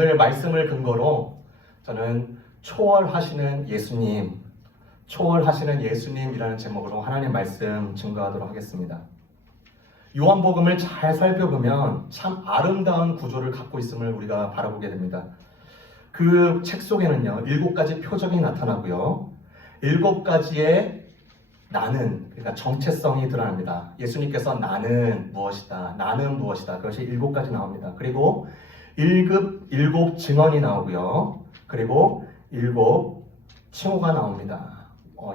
오늘 말씀을 근거로 저는 초월하시는 예수님이라는 제목으로 하나님 말씀 증거하도록 하겠습니다. 요한복음을 잘 살펴보면 참 아름다운 구조를 갖고 있음을 우리가 바라보게 됩니다. 그 책 속에는요, 7가지 표적이 나타나고요. 7가지의 나는, 그러니까 정체성이 드러납니다. 예수님께서 나는 무엇이다, 나는 무엇이다. 그것이 7가지 나옵니다. 그리고 7 증언이 나오고요. 그리고 7 칭호가 나옵니다.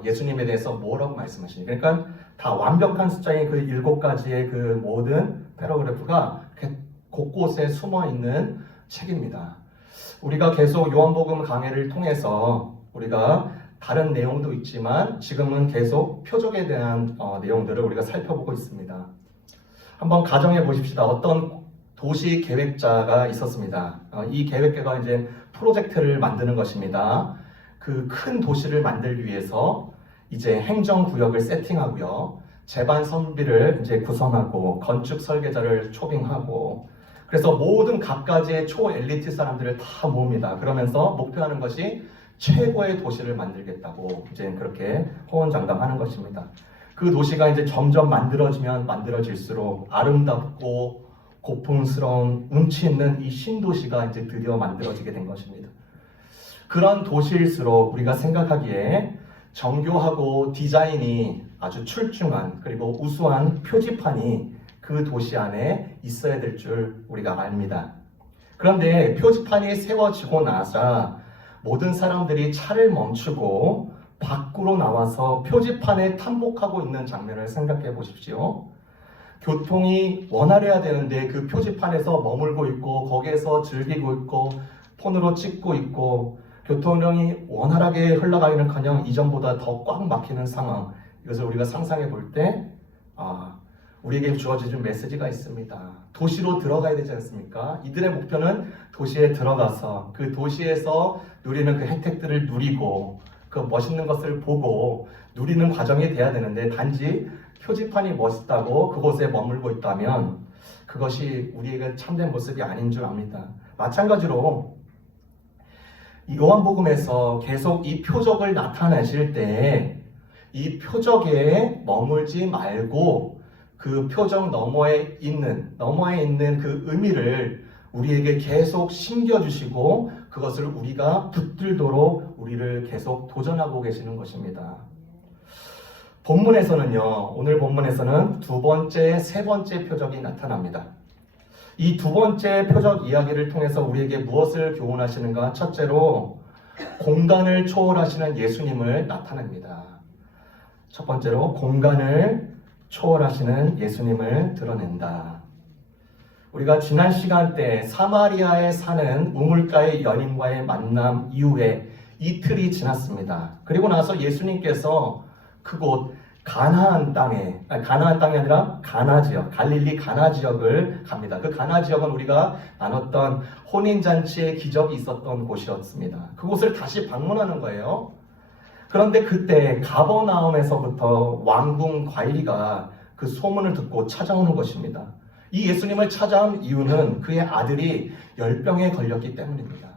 예수님에 대해서 뭐라고 말씀하시니? 그러니까 다 완벽한 숫자인 그 7가지의 그 모든 패러그래프가 곳곳에 숨어 있는 책입니다. 우리가 계속 요한복음 강해를 통해서 우리가 다른 내용도 있지만 지금은 계속 표적에 대한 내용들을 우리가 살펴보고 있습니다. 한번 가정해 보십시다. 어떤 도시 계획자가 있었습니다. 이 계획자가 이제 프로젝트를 만드는 것입니다. 그 큰 도시를 만들기 위해서 이제 행정구역을 세팅하고요. 제반 선비를 이제 구성하고 건축 설계자를 초빙하고 그래서 모든 각가지의 초엘리트 사람들을 다 모읍니다. 그러면서 목표하는 것이 최고의 도시를 만들겠다고 이제 그렇게 호언장담하는 것입니다. 그 도시가 이제 점점 만들어지면 만들어질수록 아름답고 고풍스러운 운치 있는 이 신도시가 이제 드디어 만들어지게 된 것입니다. 그런 도시일수록 우리가 생각하기에 정교하고 디자인이 아주 출중한 그리고 우수한 표지판이 그 도시 안에 있어야 될 줄 우리가 압니다. 그런데 표지판이 세워지고 나서 모든 사람들이 차를 멈추고 밖으로 나와서 표지판에 탐복하고 있는 장면을 생각해 보십시오. 교통이 원활해야 되는데 그 표지판에서 머물고 있고 거기에서 즐기고 있고 폰으로 찍고 있고 교통량이 원활하게 흘러가기는커녕 이전보다 더 꽉 막히는 상황, 이것을 우리가 상상해 볼 때 우리에게 주어지는 메시지가 있습니다. 도시로 들어가야 되지 않습니까? 이들의 목표는 도시에 들어가서 그 도시에서 누리는 그 혜택들을 누리고 그 멋있는 것을 보고 누리는 과정이 돼야 되는데 단지 표지판이 멋있다고 그곳에 머물고 있다면 그것이 우리에게 참된 모습이 아닌 줄 압니다. 마찬가지로 이 요한복음에서 계속 이 표적을 나타내실 때 이 표적에 머물지 말고 그 표적 너머에 있는 그 의미를 우리에게 계속 심겨주시고 그것을 우리가 붙들도록 우리를 계속 도전하고 계시는 것입니다. 본문에서는요, 오늘 본문에서는 2번째, 3번째 표적이 나타납니다. 이 2번째 표적 이야기를 통해서 우리에게 무엇을 교훈하시는가? 첫째로 공간을 초월하시는 예수님을 나타냅니다. 첫 번째로 공간을 초월하시는 예수님을 드러낸다. 우리가 지난 시간대 사마리아에 사는 우물가의 연인과의 만남 이후에 이틀이 지났습니다. 그리고 나서 예수님께서 그곳 가나안 땅이 아니라 가나 지역, 갈릴리 가나 지역을 갑니다. 그 가나 지역은 우리가 나눴던 혼인잔치의 기적이 있었던 곳이었습니다. 그곳을 다시 방문하는 거예요. 그런데 그때 가버나움에서부터 왕궁 관리가 그 소문을 듣고 찾아오는 것입니다. 이 예수님을 찾아온 이유는 그의 아들이 열병에 걸렸기 때문입니다.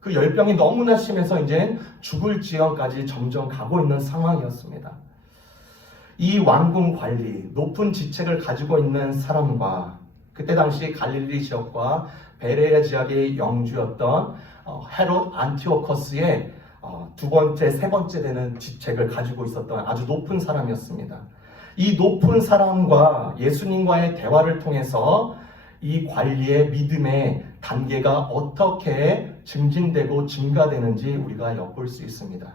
그 열병이 너무나 심해서 이제 죽을 지경까지 점점 가고 있는 상황이었습니다. 이 왕궁 관리, 높은 직책을 가지고 있는 사람과 그때 당시 갈릴리 지역과 베레아 지역의 영주였던 헤롯 안티오커스의 2번째, 3번째 되는 직책을 가지고 있었던 아주 높은 사람이었습니다. 이 높은 사람과 예수님과의 대화를 통해서 이 관리의 믿음의 단계가 어떻게 증진되고 증가되는지 우리가 엿볼 수 있습니다.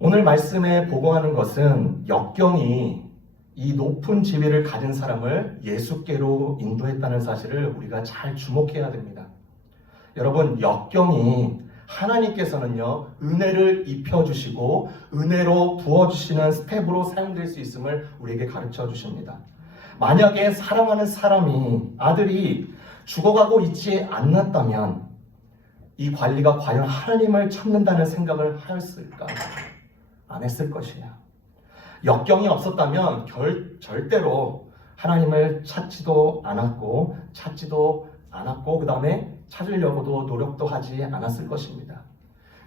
오늘 말씀에 보고하는 것은 역경이 이 높은 지위를 가진 사람을 예수께로 인도했다는 사실을 우리가 잘 주목해야 됩니다. 여러분, 역경이 하나님께서는요, 은혜를 입혀주시고 은혜로 부어주시는 스텝으로 사용될 수 있음을 우리에게 가르쳐 주십니다. 만약에 사랑하는 사람이, 아들이 죽어가고 있지 않았다면 이 관리가 과연 하나님을 찾는다는 생각을 하였을까? 안 했을 것이야. 역경이 없었다면 절대로 하나님을 찾지도 않았고 그 다음에 찾으려고도 노력도 하지 않았을 것입니다.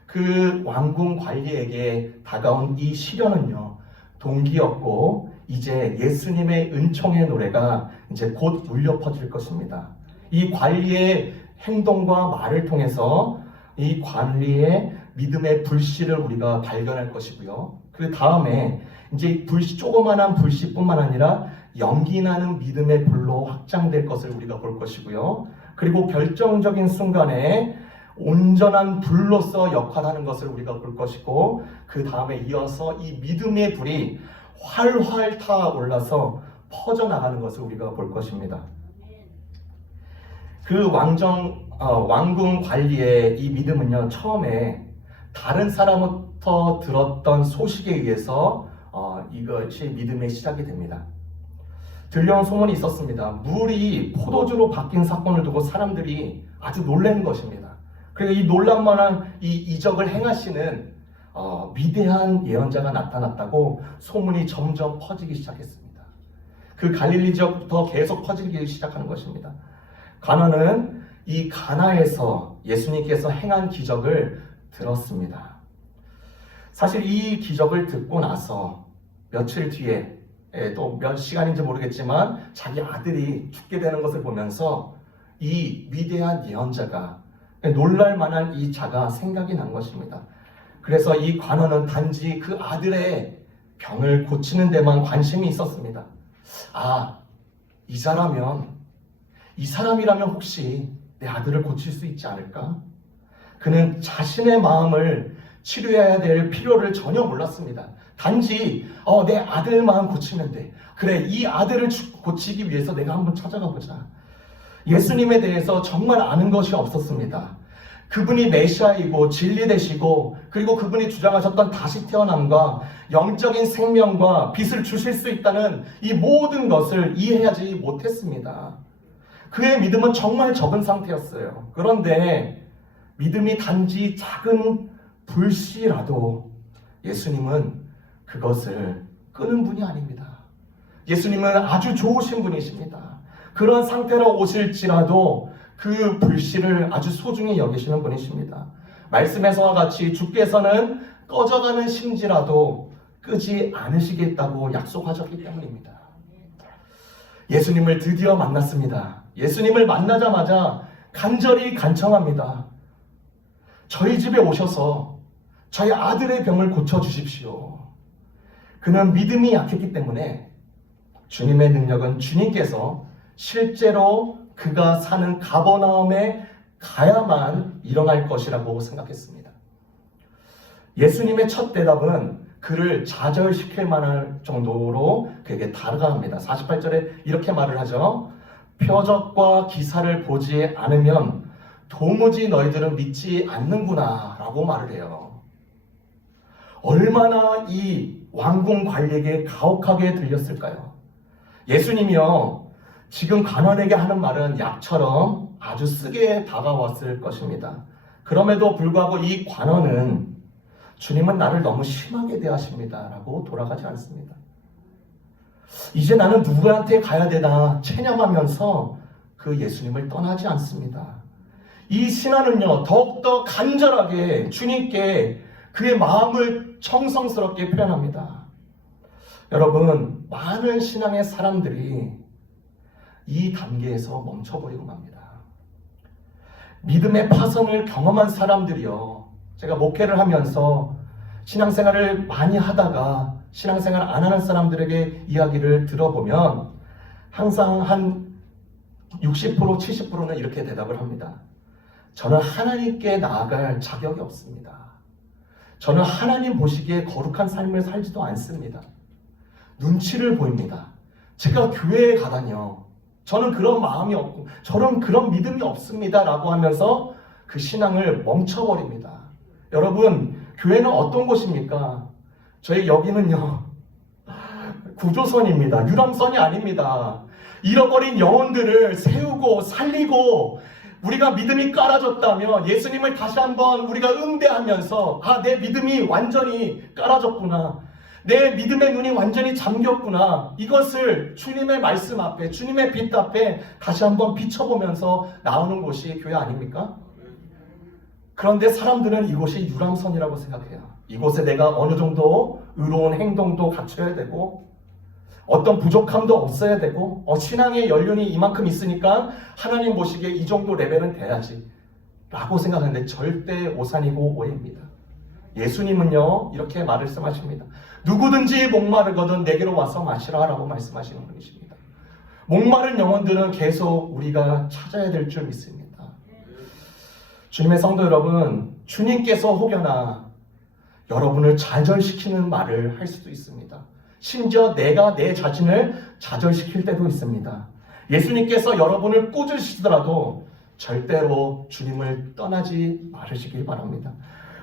그 왕궁 관리에게 다가온 이 시련은요, 동기였고 이제 예수님의 은총의 노래가 이제 곧 울려 퍼질 것입니다. 이 관리의 행동과 말을 통해서 이 관리의 믿음의 불씨를 우리가 발견할 것이고요. 그 다음에 이제 조그만한 불씨뿐만 아니라 연기 나는 믿음의 불로 확장될 것을 우리가 볼 것이고요. 그리고 결정적인 순간에 온전한 불로서 역할하는 것을 우리가 볼 것이고, 그 다음에 이어서 이 믿음의 불이 활활 타올라서 퍼져나가는 것을 우리가 볼 것입니다. 그 왕궁 관리의 이 믿음은요, 처음에 다른 사람부터 들었던 소식에 의해서 이것이 믿음의 시작이 됩니다. 들려온 소문이 있었습니다. 물이 포도주로 바뀐 사건을 두고 사람들이 아주 놀라는 것입니다. 그리고 이 놀랄만한 이 이적을 행하시는 위대한 예언자가 나타났다고 소문이 점점 퍼지기 시작했습니다. 그 갈릴리 지역부터 계속 퍼지기 시작하는 것입니다. 가나는 이 가나에서 예수님께서 행한 기적을 들었습니다. 사실 이 기적을 듣고 나서 며칠 뒤에 또 몇 시간인지 모르겠지만 자기 아들이 죽게 되는 것을 보면서 이 위대한 예언자가, 놀랄만한 이 자가 생각이 난 것입니다. 그래서 이 관원은 단지 그 아들의 병을 고치는 데만 관심이 있었습니다. 이 사람이라면 혹시 내 아들을 고칠 수 있지 않을까? 그는 자신의 마음을 치료해야 될 필요를 전혀 몰랐습니다. 단지 내 아들만 고치면 돼. 그래, 이 아들을 고치기 위해서 내가 한번 찾아가 보자. 예수님에 대해서 정말 아는 것이 없었습니다. 그분이 메시아이고 진리 되시고, 그리고 그분이 주장하셨던 다시 태어남과 영적인 생명과 빛을 주실 수 있다는 이 모든 것을 이해하지 못했습니다. 그의 믿음은 정말 적은 상태였어요. 그런데 믿음이 단지 작은 불씨라도 예수님은 그것을 끄는 분이 아닙니다. 예수님은 아주 좋으신 분이십니다. 그런 상태로 오실지라도 그 불씨를 아주 소중히 여기시는 분이십니다. 말씀에서와 같이 주께서는 꺼져가는 심지라도 끄지 않으시겠다고 약속하셨기 때문입니다. 예수님을 드디어 만났습니다. 예수님을 만나자마자 간절히 간청합니다. 저희 집에 오셔서 저희 아들의 병을 고쳐주십시오. 그는 믿음이 약했기 때문에 주님의 능력은 주님께서 실제로 그가 사는 가버나움에 가야만 일어날 것이라고 생각했습니다. 예수님의 첫 대답은 그를 좌절시킬 만할 정도로 그에게 다가갑니다. 48절에 이렇게 말을 하죠. 표적과 기사를 보지 않으면 도무지 너희들은 믿지 않는구나 라고 말을 해요. 얼마나 이 왕궁 관리에게 가혹하게 들렸을까요? 예수님이요, 지금 관원에게 하는 말은 약처럼 아주 쓰게 다가왔을 것입니다. 그럼에도 불구하고 이 관원은 주님은 나를 너무 심하게 대하십니다 라고 돌아가지 않습니다. 이제 나는 누구한테 가야 되나 체념하면서 그 예수님을 떠나지 않습니다. 이 신하는요, 더욱더 간절하게 주님께 그의 마음을 청성스럽게 표현합니다. 여러분, 많은 신앙의 사람들이 이 단계에서 멈춰버리고 맙니다. 믿음의 파선을 경험한 사람들이요, 제가 목회를 하면서 신앙생활을 많이 하다가 신앙생활 안 하는 사람들에게 이야기를 들어보면 항상 한 60%, 70%는 이렇게 대답을 합니다. 저는 하나님께 나아갈 자격이 없습니다. 저는 하나님 보시기에 거룩한 삶을 살지도 않습니다. 눈치를 보입니다. 제가 교회에 가다니요, 저는 그런 마음이 없고 저는 그런 믿음이 없습니다 라고 하면서 그 신앙을 멈춰버립니다. 여러분, 교회는 어떤 곳입니까? 저희 여기는요, 구조선입니다. 유람선이 아닙니다. 잃어버린 영혼들을 세우고 살리고, 우리가 믿음이 깔아졌다면 예수님을 다시 한번 우리가 응대하면서 내 믿음이 완전히 깔아졌구나. 내 믿음의 눈이 완전히 잠겼구나. 이것을 주님의 말씀 앞에, 주님의 빛 앞에 다시 한번 비춰보면서 나오는 곳이 교회 아닙니까? 그런데 사람들은 이곳이 유람선이라고 생각해요. 이곳에 내가 어느 정도 의로운 행동도 갖춰야 되고, 어떤 부족함도 없어야 되고, 신앙의 연륜이 이만큼 있으니까 하나님 보시기에 이 정도 레벨은 돼야지 라고 생각하는데 절대 오산이고 오해입니다. 예수님은요 이렇게 말씀하십니다. 누구든지 목마르거든 내게로 와서 마시라 라고 말씀하시는 분이십니다. 목마른 영혼들은 계속 우리가 찾아야 될 줄 믿습니다. 주님의 성도 여러분, 주님께서 혹여나 여러분을 좌절시키는 말을 할 수도 있습니다. 심지어 내가 내 자신을 좌절시킬 때도 있습니다. 예수님께서 여러분을 꾸짖으시더라도 절대로 주님을 떠나지 말으시길 바랍니다.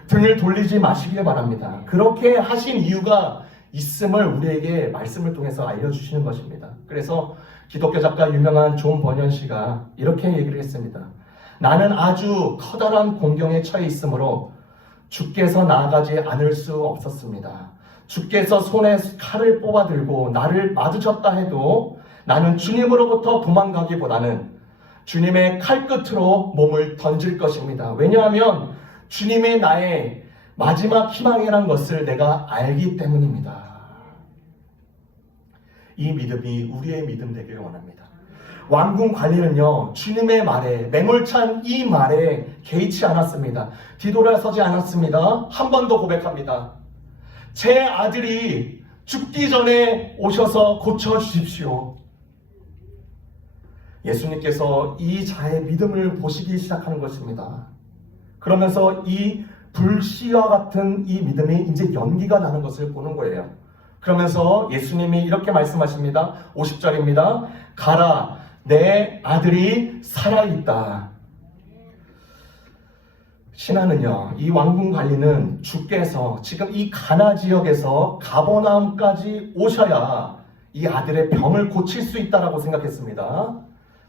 등을 돌리지 마시길 바랍니다. 그렇게 하신 이유가 있음을 우리에게 말씀을 통해서 알려주시는 것입니다. 그래서 기독교 작가 유명한 존 버년 씨가 이렇게 얘기를 했습니다. 나는 아주 커다란 공경에 처해 있으므로 주께서 나아가지 않을 수 없었습니다. 주께서 손에 칼을 뽑아들고 나를 맞으셨다 해도 나는 주님으로부터 도망가기보다는 주님의 칼끝으로 몸을 던질 것입니다. 왜냐하면 주님의 나의 마지막 희망이라는 것을 내가 알기 때문입니다. 이 믿음이 우리의 믿음 되길 원합니다. 왕궁 관리는요 주님의 말에, 맹월찬 이 말에 개의치 않았습니다. 뒤돌아서지 않았습니다. 한 번 더 고백합니다. 제 아들이 죽기 전에 오셔서 고쳐주십시오. 예수님께서 이 자의 믿음을 보시기 시작하는 것입니다. 그러면서 이 불씨와 같은 이 믿음이 이제 연기가 나는 것을 보는 거예요. 그러면서 예수님이 이렇게 말씀하십니다. 50절입니다. 가라, 내 아들이 살아있다. 신하는요, 이 왕궁 관리는 주께서 지금 이 가나 지역에서 가버나움까지 오셔야 이 아들의 병을 고칠 수 있다라고 생각했습니다.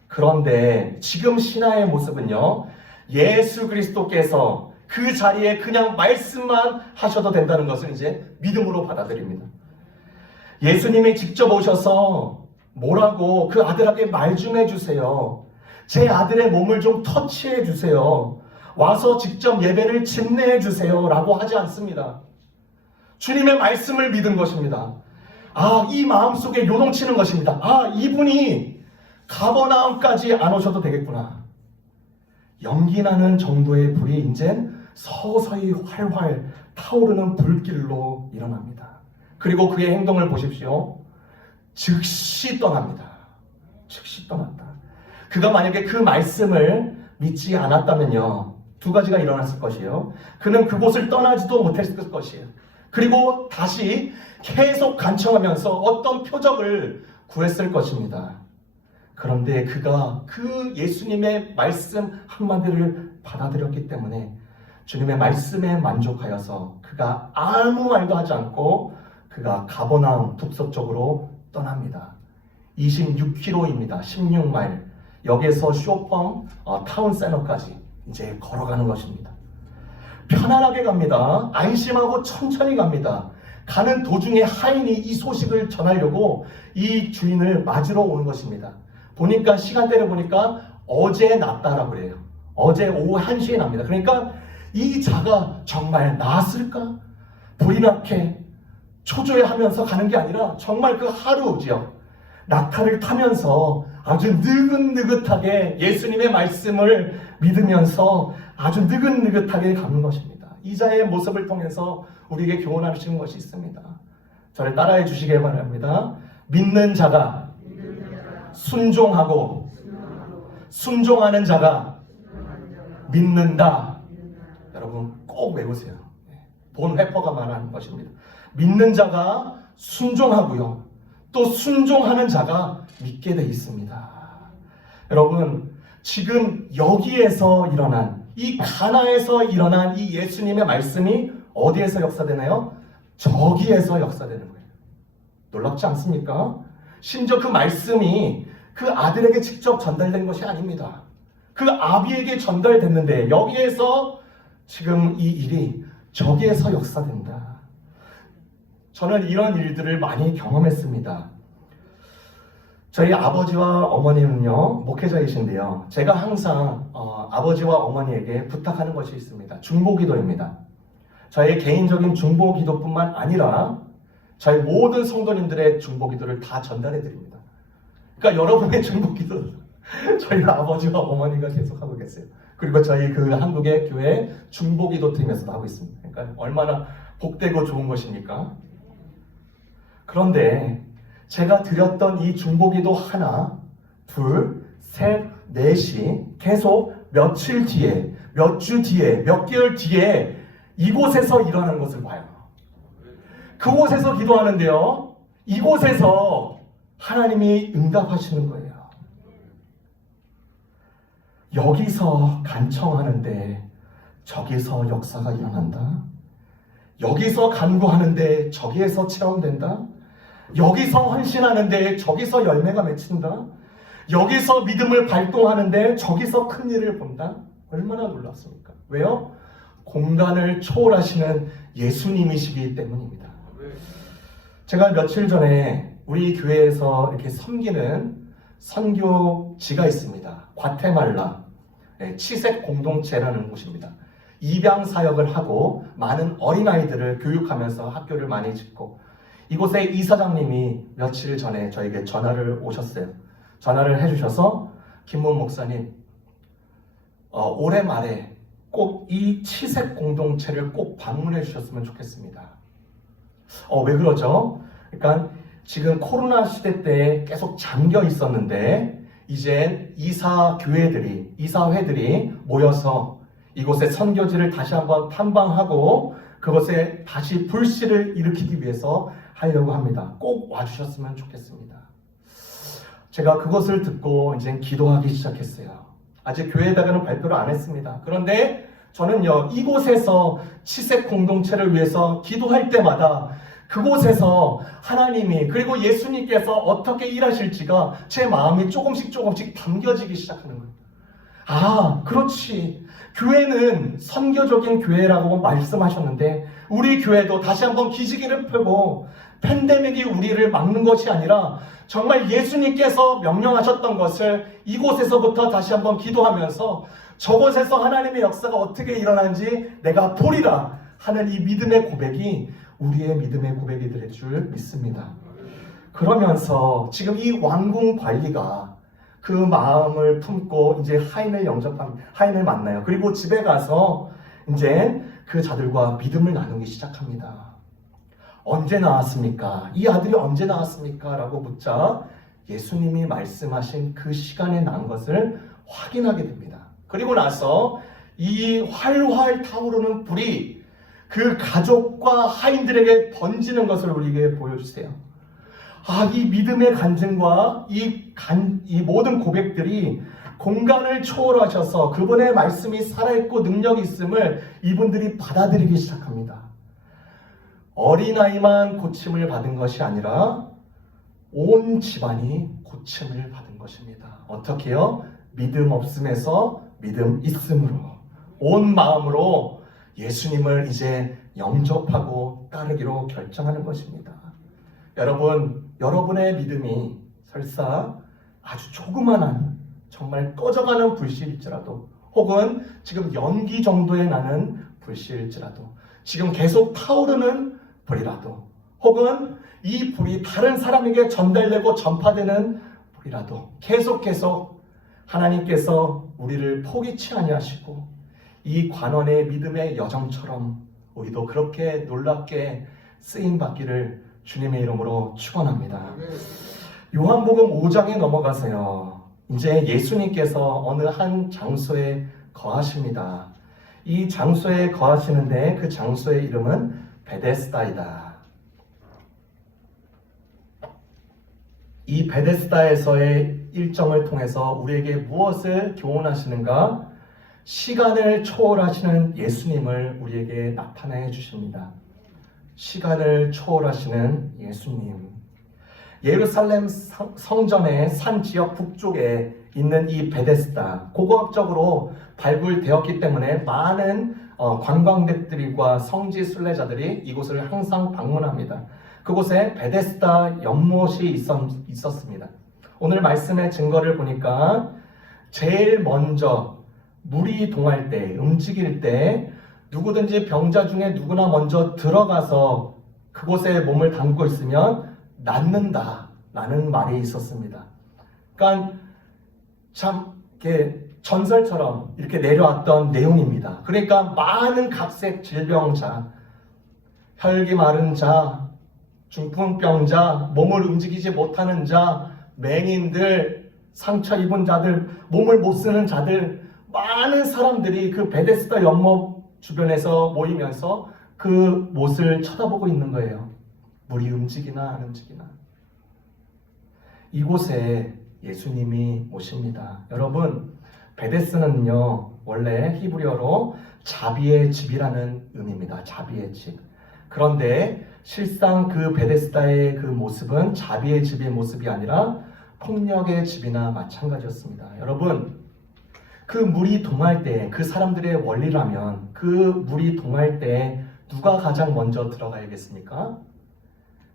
그런데 지금 신하의 모습은요, 예수 그리스도께서 그 자리에 그냥 말씀만 하셔도 된다는 것을 이제 믿음으로 받아들입니다. 예수님이 직접 오셔서 뭐라고 그 아들에게 말 좀 해주세요. 제 아들의 몸을 좀 터치해 주세요. 와서 직접 예배를 집례해 주세요 라고 하지 않습니다. 주님의 말씀을 믿은 것입니다. 이 마음속에 요동치는 것입니다. 이분이 가버나움까지 안 오셔도 되겠구나. 연기나는 정도의 불이 이제 서서히 활활 타오르는 불길로 일어납니다. 그리고 그의 행동을 보십시오. 즉시 떠납니다. 즉시 떠났다. 그가 만약에 그 말씀을 믿지 않았다면요, 두 가지가 일어났을 것이에요. 그는 그곳을 떠나지도 못했을 것이에요. 그리고 다시 계속 간청하면서 어떤 표적을 구했을 것입니다. 그런데 그가 그 예수님의 말씀 한마디를 받아들였기 때문에 주님의 말씀에 만족하여서 그가 아무 말도 하지 않고 그가 가버나움 북서쪽으로 떠납니다. 26km입니다. 16마일. 여기에서 쇼펑 타운센터까지 이제 걸어가는 것입니다. 편안하게 갑니다. 안심하고 천천히 갑니다. 가는 도중에 하인이 이 소식을 전하려고 이 주인을 맞으러 오는 것입니다. 보니까 시간대를 보니까 어제 났다라고 그래요. 어제 오후 1시에 납니다. 그러니까 이 자가 정말 나았을까? 불이 나게 초조해하면서 가는 게 아니라 정말 그 하루지요. 낙타를 타면서 아주 느긋느긋하게 예수님의 말씀을 믿으면서 아주 느긋느긋하게 가는 것입니다. 이 자의 모습을 통해서 우리에게 교훈하시는 것이 있습니다. 저를 따라해 주시길 바랍니다. 믿는 자가 순종하고 순종하는 자가 믿는다. 여러분 꼭 외우세요. 본 회퍼가 말하는 것입니다. 믿는 자가 순종하고요, 또 순종하는 자가 믿게 돼 있습니다. 여러분 지금 여기에서 일어난 이 가나에서 일어난 이 예수님의 말씀이 어디에서 역사되나요? 저기에서 역사되는 거예요. 놀랍지 않습니까? 심지어 그 말씀이 그 아들에게 직접 전달된 것이 아닙니다. 그 아비에게 전달됐는데 여기에서 지금 이 일이 저기에서 역사된다. 저는 이런 일들을 많이 경험했습니다. 저희 아버지와 어머니는요, 목회자이신데요. 제가 항상 아버지와 어머니에게 부탁하는 것이 있습니다. 중보기도입니다. 저의 개인적인 중보기도뿐만 아니라 저희 모든 성도님들의 중보기도를 다 전달해 드립니다. 그러니까 여러분의 중보기도 저희 아버지와 어머니가 계속하고 계세요. 그리고 저희 그 한국의 교회 중보기도팀에서도 하고 있습니다. 그러니까 얼마나 복되고 좋은 것입니까? 그런데 제가 드렸던 이 중보기도 하나, 둘, 셋, 넷이 계속 며칠 뒤에, 몇 주 뒤에, 몇 개월 뒤에 이곳에서 일어나는 것을 봐요. 그곳에서 기도하는데요, 이곳에서 하나님이 응답하시는 거예요. 여기서 간청하는데 저기서 역사가 일어난다. 여기서 간구하는데 저기에서 체험된다. 여기서 헌신하는데 저기서 열매가 맺힌다. 여기서 믿음을 발동하는데 저기서 큰 일을 본다. 얼마나 놀랍습니까? 왜요? 공간을 초월하시는 예수님이시기 때문입니다. 제가 며칠 전에 우리 교회에서 이렇게 섬기는 선교지가 있습니다. 과테말라 치색 공동체라는 곳입니다. 입양 사역을 하고 많은 어린아이들을 교육하면서 학교를 많이 짓고, 이곳의 이사장님이 며칠 전에 저에게 전화를 오셨어요. 전화를 해주셔서 김문 목사님, 올해 말에 꼭 이 치색 공동체를 꼭 방문해 주셨으면 좋겠습니다. 왜 그러죠? 그러니까 지금 코로나 시대 때 계속 잠겨 있었는데 이제 이사회들이 모여서 이곳의 선교지를 다시 한번 탐방하고 그것에 다시 불씨를 일으키기 위해서 하려고 합니다. 꼭 와주셨으면 좋겠습니다. 제가 그것을 듣고 이제 기도하기 시작했어요. 아직 교회에다가는 발표를 안 했습니다. 그런데 저는요, 이곳에서 치색 공동체를 위해서 기도할 때마다 그곳에서 하나님이, 그리고 예수님께서 어떻게 일하실지가 제 마음이 조금씩 담겨지기 시작하는 거예요. 아, 그렇지. 교회는 선교적인 교회라고 말씀하셨는데 우리 교회도 다시 한번 기지개를 펴고 팬데믹이 우리를 막는 것이 아니라 정말 예수님께서 명령하셨던 것을 이곳에서부터 다시 한번 기도하면서 저곳에서 하나님의 역사가 어떻게 일어나는지 내가 보리라 하는 이 믿음의 고백이 우리의 믿음의 고백이 될 줄 믿습니다. 그러면서 지금 이 왕궁 관리가 그 마음을 품고 이제 하인을 만나요. 그리고 집에 가서 이제 그 자들과 믿음을 나누기 시작합니다. 언제 나왔습니까? 이 아들이 언제 나왔습니까? 라고 묻자 예수님이 말씀하신 그 시간에 난 것을 확인하게 됩니다. 그리고 나서 이 활활 타오르는 불이 그 가족과 하인들에게 번지는 것을 우리에게 보여주세요. 이 믿음의 간증과 이 모든 고백들이 공간을 초월하셔서 그분의 말씀이 살아있고 능력이 있음을 이분들이 받아들이기 시작합니다. 어린아이만 고침을 받은 것이 아니라 온 집안이 고침을 받은 것입니다. 어떻게요? 믿음 없음에서 믿음 있음으로, 온 마음으로 예수님을 이제 영접하고 따르기로 결정하는 것입니다. 여러분, 여러분의 믿음이 설사 아주 조그만한 정말 꺼져가는 불씨일지라도, 혹은 지금 연기 정도에 나는 불씨일지라도, 지금 계속 타오르는 불이라도, 혹은 이 불이 다른 사람에게 전달되고 전파되는 불이라도 계속 하나님께서 우리를 포기치 아니하시고 이 관원의 믿음의 여정처럼 우리도 그렇게 놀랍게 쓰임받기를 주님의 이름으로 축원합니다. 요한복음 5장에 넘어가세요. 이제 예수님께서 어느 한 장소에 거하십니다. 이 장소에 거하시는데 그 장소의 이름은 베데스다이다. 이 베데스다에서의 일정을 통해서 우리에게 무엇을 교훈하시는가? 시간을 초월하시는 예수님을 우리에게 나타내 주십니다. 시간을 초월하시는 예수님. 예루살렘 성전의 산 지역 북쪽에 있는 이 베데스다, 고고학적으로 발굴되었기 때문에 많은 관광객들과 성지 순례자들이 이곳을 항상 방문합니다. 그곳에 베데스다 연못이 있었습니다. 오늘 말씀의 증거를 보니까 제일 먼저 물이 동할 때, 움직일 때 누구든지 병자 중에 누구나 먼저 들어가서 그곳에 몸을 담고 있으면 낫는다라는 말이 있었습니다. 그러니까 참 이렇게 전설처럼 이렇게 내려왔던 내용입니다. 그러니까 많은 각색 질병자, 혈기 마른 자, 중풍병자, 몸을 움직이지 못하는 자, 맹인들, 상처 입은 자들, 몸을 못 쓰는 자들, 많은 사람들이 그 베데스다 연못 주변에서 모이면서 그 못을 쳐다보고 있는 거예요. 물이 움직이나 안 움직이나. 이곳에 예수님이 오십니다. 여러분, 베데스는요 원래 히브리어로 자비의 집이라는 의미입니다. 자비의 집. 그런데 실상 그 베데스다의 그 모습은 자비의 집의 모습이 아니라 폭력의 집이나 마찬가지였습니다. 여러분, 그 물이 동할 때, 그 사람들의 원리라면 그 물이 동할 때 누가 가장 먼저 들어가야겠습니까?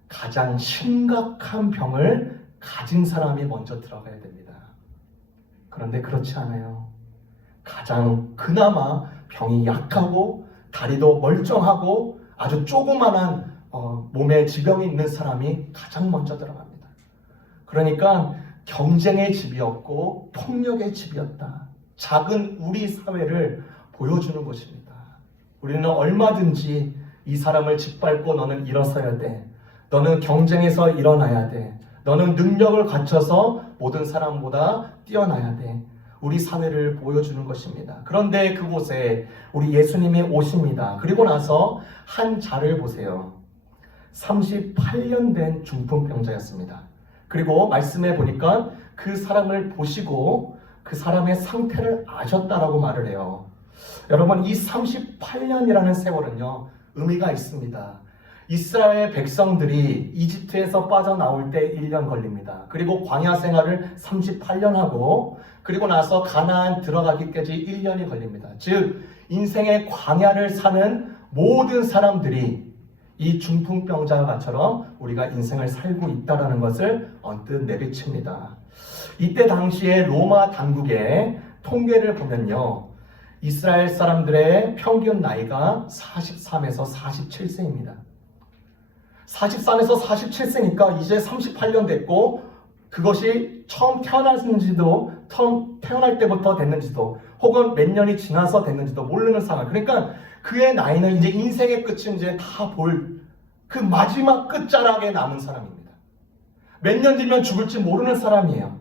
가장 심각한 병을 가진 사람이 먼저 들어가야 됩니다. 그런데 그렇지 않아요. 가장 그나마 병이 약하고 다리도 멀쩡하고 아주 조그만한 몸에 지병이 있는 사람이 가장 먼저 들어갑니다. 그러니까 경쟁의 집이었고 폭력의 집이었다. 작은 우리 사회를 보여주는 것입니다. 우리는 얼마든지 이 사람을 짓밟고 너는 일어서야 돼. 너는 경쟁에서 일어나야 돼. 너는 능력을 갖춰서 모든 사람보다 뛰어나야 돼. 우리 사회를 보여주는 것입니다. 그런데 그곳에 우리 예수님이 오십니다. 그리고 나서 한 자를 보세요. 38년 된 중풍병자였습니다. 그리고 말씀해 보니까 그 사람을 보시고 그 사람의 상태를 아셨다라고 말을 해요. 여러분, 이 38년이라는 세월은요 의미가 있습니다. 이스라엘 백성들이 이집트에서 빠져나올 때 1년 걸립니다. 그리고 광야 생활을 38년 하고 그리고 나서 가나안 들어가기까지 1년이 걸립니다. 즉 인생의 광야를 사는 모든 사람들이 이 중풍병자처럼 우리가 인생을 살고 있다는 것을 언뜻 내비칩니다. 이때 당시에 로마 당국의 통계를 보면요, 이스라엘 사람들의 평균 나이가 43에서 47세입니다. 43에서 47세니까 이제 38년 됐고, 그것이 처음 태어날 때부터 됐는지도 혹은 몇 년이 지나서 됐는지도 모르는 상황. 그러니까 그의 나이는 이제 인생의 끝은 이제 다 볼 그 마지막 끝자락에 남은 사람입니다. 몇 년 뒤면 죽을지 모르는 사람이에요.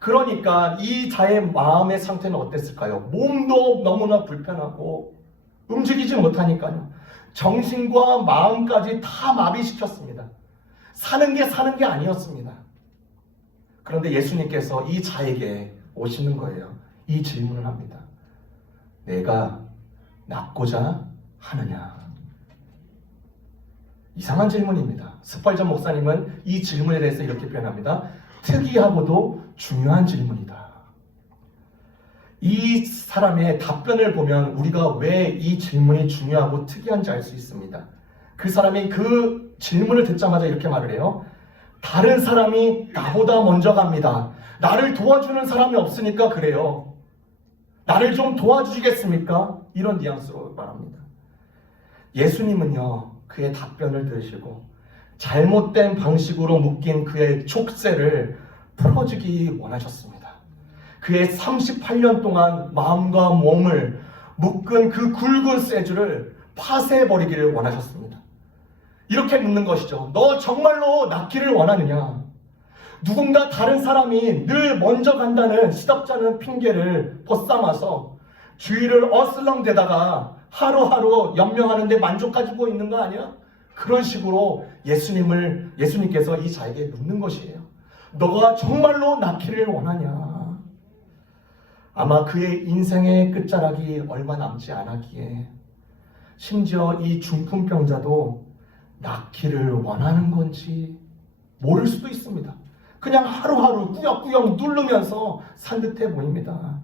그러니까 이 자의 마음의 상태는 어땠을까요? 몸도 너무나 불편하고 움직이지 못하니까요. 정신과 마음까지 다 마비시켰습니다. 사는 게 아니었습니다. 그런데 예수님께서 이 자에게 오시는 거예요. 이 질문을 합니다. 내가 낫고자 하느냐? 이상한 질문입니다. 스펄전 목사님은 이 질문에 대해서 이렇게 표현합니다. 특이하고도 중요한 질문이다. 이 사람의 답변을 보면 우리가 왜 이 질문이 중요하고 특이한지 알 수 있습니다. 그 사람이 그 질문을 듣자마자 이렇게 말을 해요. 다른 사람이 나보다 먼저 갑니다. 나를 도와주는 사람이 없으니까 그래요. 나를 좀 도와주시겠습니까? 이런 뉘앙스로 말합니다. 예수님은요, 그의 답변을 들으시고 잘못된 방식으로 묶인 그의 족쇄를 풀어주기 원하셨습니다. 그의 38년 동안 마음과 몸을 묶은 그 굵은 쇠줄을 파쇄해버리기를 원하셨습니다. 이렇게 묻는 것이죠. 너 정말로 낫기를 원하느냐? 누군가 다른 사람이 늘 먼저 간다는 시덥잖은 핑계를 벗삼아서 주위를 어슬렁대다가 하루하루 연명하는 데 만족가지고 있는 거 아니야? 그런 식으로 예수님께서 이 자에게 묻는 것이에요. 너가 정말로 낫기를 원하냐? 아마 그의 인생의 끝자락이 얼마 남지 않았기에 심지어 이 중풍병자도 낫기를 원하는 건지 모를 수도 있습니다. 그냥 하루하루 꾸역꾸역 누르면서 산 듯해 보입니다.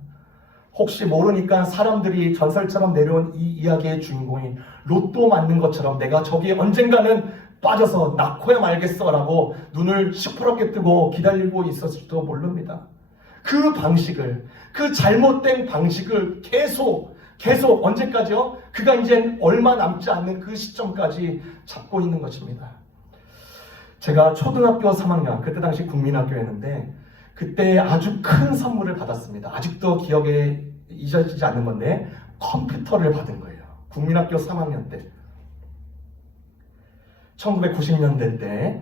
혹시 모르니까 사람들이 전설처럼 내려온 이 이야기의 주인공이 로또 맞는 것처럼 내가 저기 언젠가는 빠져서 낳고야 말겠어라고 눈을 시퍼렇게 뜨고 기다리고 있었을지도 모릅니다. 그 방식을, 그 잘못된 방식을 계속 언제까지요? 그가 이제 얼마 남지 않는 그 시점까지 잡고 있는 것입니다. 제가 초등학교 3학년, 그때 당시 국민학교였는데 그때 아주 큰 선물을 받았습니다. 아직도 기억에 잊어지지 않는 건데 컴퓨터를 받은 거예요. 국민학교 3학년 때. 1990년대 때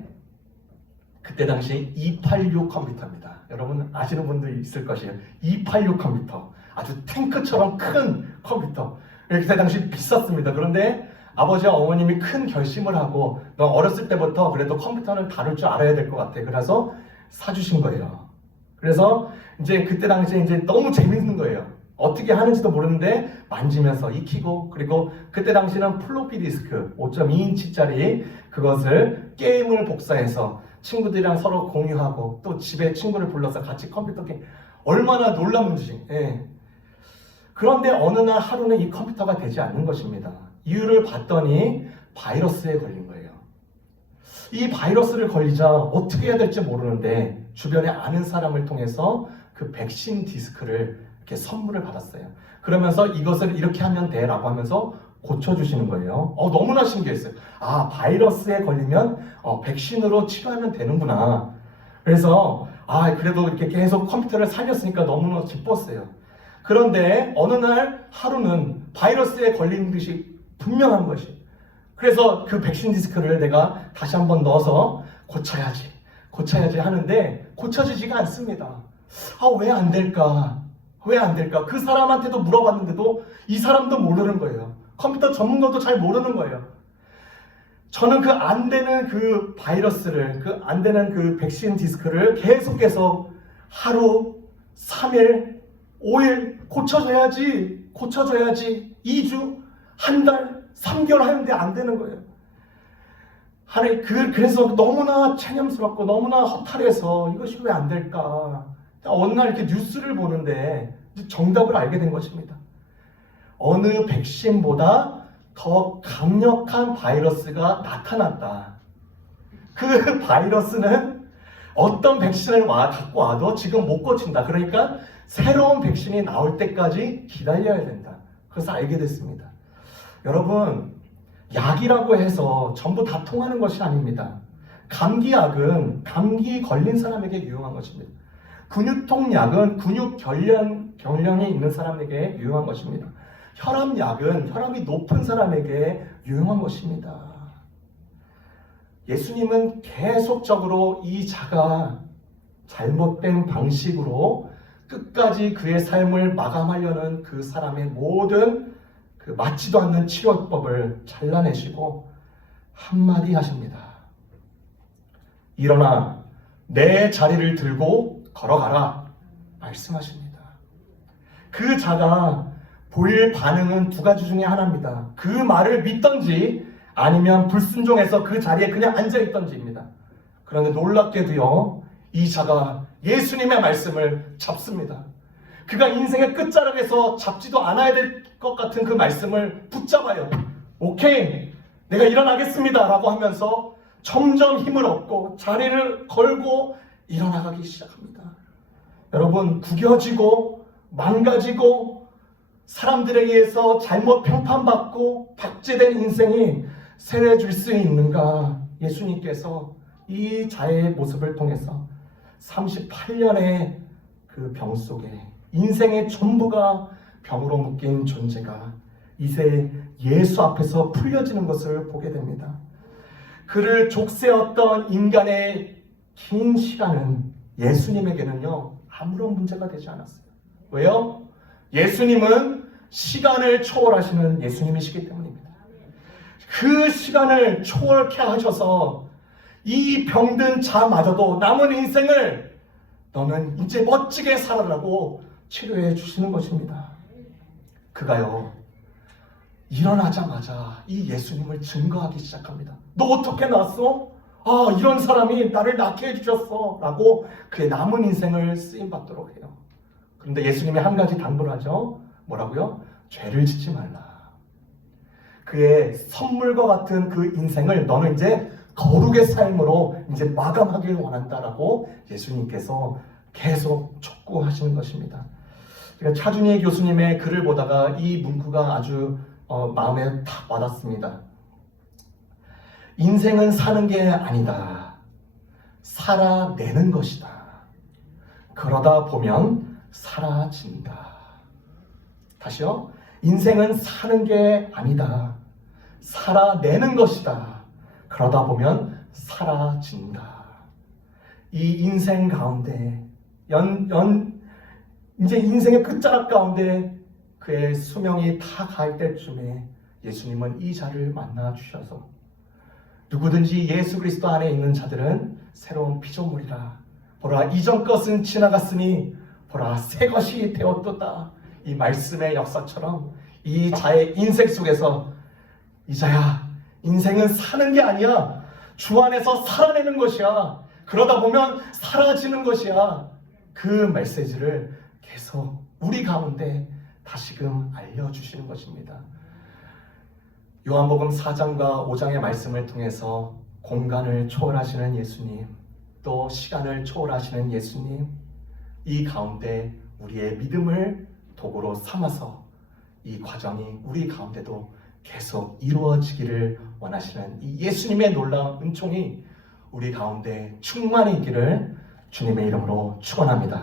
그때 당시 286 컴퓨터입니다. 여러분 아시는 분들이 있을 것이에요. 286 컴퓨터. 아주 탱크처럼 큰 컴퓨터. 그때 당시 비쌌습니다. 그런데 아버지와 어머님이 큰 결심을 하고 너 어렸을 때부터 그래도 컴퓨터는 다룰 줄 알아야 될 것 같아. 그래서 사주신 거예요. 그래서 이제 그때 당시에 이제 너무 재밌는 거예요. 어떻게 하는지도 모르는데 만지면서 익히고, 그리고 그때 당시는 플로피 디스크 5.2인치짜리 그것을 게임을 복사해서 친구들이랑 서로 공유하고 또 집에 친구를 불러서 같이 컴퓨터 게임, 얼마나 놀라운지. 예. 그런데 어느 날 하루는 이 컴퓨터가 되지 않는 것입니다. 이유를 봤더니 바이러스에 걸린 거예요. 이 바이러스를 걸리자 어떻게 해야 될지 모르는데 주변에 아는 사람을 통해서 그 백신 디스크를 이렇게 선물을 받았어요. 그러면서 이것을 이렇게 하면 돼 라고 하면서 고쳐주시는 거예요. 너무나 신기했어요. 아, 바이러스에 걸리면 백신으로 치료하면 되는구나. 그래서 그래도 이렇게 계속 컴퓨터를 살렸으니까 너무나 기뻤어요. 그런데 어느 날 하루는 바이러스에 걸린 듯이 분명한 것이, 그래서 그 백신 디스크를 내가 다시 한번 넣어서 고쳐야지 하는데 고쳐지지가 않습니다. 왜 안 될까? 왜 안 될까? 그 사람한테도 물어봤는데도 이 사람도 모르는 거예요. 컴퓨터 전문가도 잘 모르는 거예요. 저는 그 안 되는 그 바이러스를, 그 안 되는 그 백신 디스크를 계속해서 하루, 3일, 5일 고쳐줘야지 2주, 한 달, 3개월 하는데 안 되는 거예요. 그래서 너무나 체념스럽고 너무나 허탈해서 이것이 왜 안 될까? 어느 날 이렇게 뉴스를 보는데 정답을 알게 된 것입니다. 어느 백신보다 더 강력한 바이러스가 나타났다. 그 바이러스는 어떤 백신을 갖고 와도 지금 못 고친다. 그러니까 새로운 백신이 나올 때까지 기다려야 된다. 그래서 알게 됐습니다. 여러분, 약이라고 해서 전부 다 통하는 것이 아닙니다. 감기약은 감기 걸린 사람에게 유용한 것입니다. 근육통약은 근육 결련이 있는 사람에게 유용한 것입니다. 혈압약은 혈압이 높은 사람에게 유용한 것입니다. 예수님은 계속적으로 이 자가 잘못된 방식으로 끝까지 그의 삶을 마감하려는 그 사람의 모든 그 맞지도 않는 치료법을 잘라내시고 한마디 하십니다. 일어나 내 자리를 들고 걸어가라 말씀하십니다. 그 자가 보일 반응은 두 가지 중에 하나입니다. 그 말을 믿던지 아니면 불순종해서 그 자리에 그냥 앉아있던지입니다. 그런데 놀랍게도요, 이 자가 예수님의 말씀을 잡습니다. 그가 인생의 끝자락에서 잡지도 않아야 될 것 같은 그 말씀을 붙잡아요. 오케이, 내가 일어나겠습니다 라고 하면서 점점 힘을 얻고 자리를 걸고 일어나가기 시작합니다. 여러분, 구겨지고 망가지고 사람들에 의해서 잘못 평판받고 박제된 인생이 새해질 수 있는가? 예수님께서 이 자의 모습을 통해서 38년의 그 병 속에 인생의 전부가 병으로 묶인 존재가 이제 예수 앞에서 풀려지는 것을 보게 됩니다. 그를 족쇄했던 인간의 긴 시간은 예수님에게는요 아무런 문제가 되지 않았어요. 왜요? 예수님은 시간을 초월하시는 예수님이시기 때문입니다. 그 시간을 초월케 하셔서 이 병든 자마저도 남은 인생을 너는 이제 멋지게 살아라고 치료해 주시는 것입니다. 그가요 일어나자마자 이 예수님을 증거하기 시작합니다. 너 어떻게 났어? 이런 사람이 나를 낫게 해주셨어 라고 그의 남은 인생을 쓰임받도록 해요. 그런데 예수님이 한 가지 당부를 하죠. 뭐라고요? 죄를 짓지 말라. 그의 선물과 같은 그 인생을 너는 이제 거룩의 삶으로 이제 마감하길 원한다라고 예수님께서 계속 촉구하시는 것입니다. 제가 차준희 교수님의 글을 보다가 이 문구가 아주 마음에 탁 와닿습니다. 인생은 사는 게 아니다. 살아내는 것이다. 그러다 보면 사라진다. 다시요. 인생은 사는 게 아니다. 살아내는 것이다. 그러다 보면 사라진다. 이 인생 가운데 이제 인생의 끝자락 가운데 그의 수명이 다 갈 때쯤에 예수님은 이 자를 만나 주셔서 누구든지 예수 그리스도 안에 있는 자들은 새로운 피조물이라. 보라, 이전 것은 지나갔으니 보라, 새 것이 되었도다. 이 말씀의 역사처럼 이 자의 인생 속에서 이자야, 인생은 사는 게 아니야. 주 안에서 살아내는 것이야. 그러다 보면 사라지는 것이야. 그 메시지를 계속 우리 가운데 다시금 알려주시는 것입니다. 요한복음 4장과 5장의 말씀을 통해서 공간을 초월하시는 예수님, 또 시간을 초월하시는 예수님, 이 가운데 우리의 믿음을 도구로 삼아서 이 과정이 우리 가운데도 계속 이루어지기를 원하시는 이 예수님의 놀라운 은총이 우리 가운데 충만히 있기를 주님의 이름으로 축원합니다.